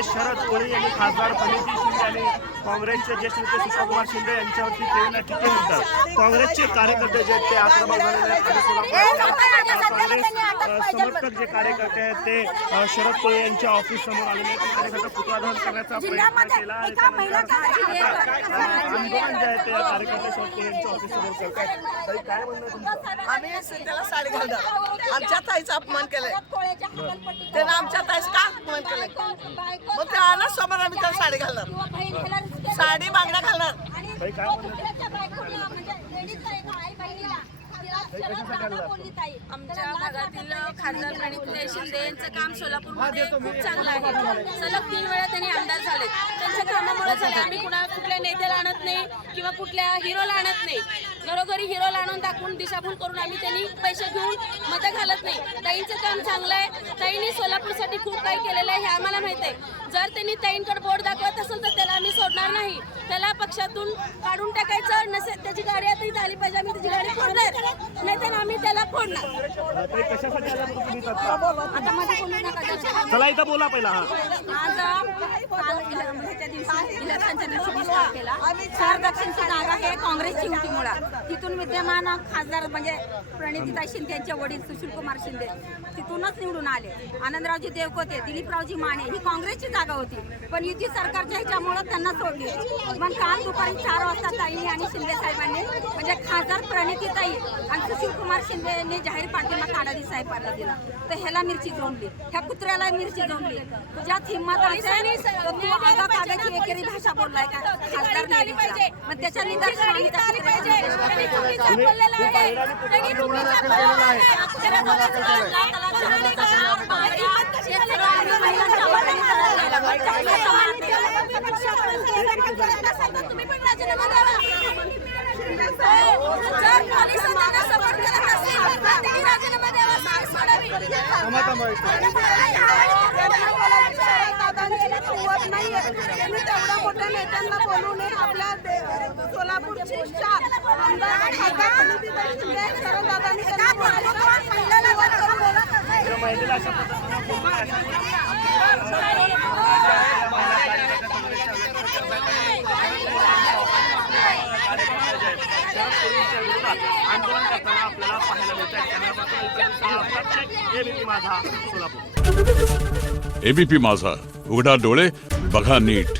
कार्यकर्ते शरद कोळी यांनी खासदार प्रणिती शिंदे आणि काँग्रेसचे ज्येष्ठ नेते सुषमाकुमार शिंदे यांच्यावरती केलेल्या टीकेनंतर काँग्रेसचे कार्यकर्ते जे आहेत ते आक्रमक झालेले आहेत आणि काँग्रेस समर्थक जे कार्यकर्ते आहेत ते शरद कोळी यांच्या ऑफिस समोर आलेले आहेत. त्यांनी पुतळा दहन करण्याचा प्रयत्न केला आणि आंदोलन जे आहे ते कार्यकर्ते शरद कोळी यांच्या ऑफिस समोर करतात. तरी काय म्हणणं तुमचं? आम्ही त्याला साडी घालणार. आमच्या ताईचा अपमान केलाय त्यानं. आमच्या ताईच का अपमान केलाय? मग त्याला समोर आम्ही त्याला साडी घालणार. साडी बांगड्या घालणार. तरी काय म्हणणं? आमच्या भागातील खासदार प्रणिती शिंदे यांचं काम सोलापूरमध्ये खूप चांगलं आहे. सलग 3 वेळा त्यांनी आमदार झाले. त्यांच्या कामामुळे झाले. आम्ही कुठल्या नेत्याला आणत नाही किंवा कुठल्या हिरोला आणत नाही. घरोघरी हिरोला आणून दाखवून दिशाभूल करून आम्ही त्यांनी पैसे घेऊन मतं घालत नाही. ताईंचं काम चांगलं आहे. ताईंनी सोलापूरसाठी खूप काही केलेलं आहे हे आम्हाला माहिती आहे. जर त्यांनी ताईंकडे बोर्ड दाखवत असेल तर त्याला आम्ही सोडणार नाही. त्याला पक्षातून काढून टाकायचं नसेल. त्याची गाडी आता इथे आली पाहिजे. आम्ही त्याची गाडी फोडणार नाही तर आम्ही त्याला फोडणार. तरी कशासाठी आला होता तुम्ही? आता मध्ये बोलू नका. चला इथं बोला पहिला. आज ह्याच्या दिवशी इलेक्शनच्या दिवशी विस्तार केला. शहर दक्षिणची जागा हे काँग्रेसची होती मुळात. तिथून विद्यमान खासदार म्हणजे प्रणितीताई शिंदे यांचे वडील सुशीलकुमार शिंदे तिथूनच निवडून आले. आनंदरावजी देवकोते, दिलीपरावजी माने ही काँग्रेसची जागा होती. पण युती सरकारच्या ह्याच्यामुळे त्यांना सोडली. मग काल दुपारी 4 वाजता ताईंनी आणि शिंदे साहेबांनी म्हणजे खासदार प्रणितीताई आणि सुशीलकुमार शिंदे यांनी जाहीर पाठिंबा काडादी साहेबांना दिला. तर ह्याला मिरची जोडली, ह्या कुत्र्याला मिरची जोडली. तुझ्यात हिंमत असेल तर तू आगा कागाची एकेरी भाषा बोललाय का खासदार नेहमीचा? मग त्याच्या निदर्शन आम्ही त्या तुम्ही पण राजीनामा द्यावा. जर पोलिसांना सपोर्ट करत असेल तर त्यांनी राजीनामा द्यावा. तेवढ्या मोठ्या नेत्यांना बोलवून आपल्या सोलापूरची शान आमदार खासदार प्रणितीताई शिंदे शरददादांनी महिलेला अशा पद्धतीने आंदोलन करताना आपल्याला पाहायला मिळत आहे. एबीपी माझा सोलापूर. एबीपी माझा, उघडा डोळे बघा नीट.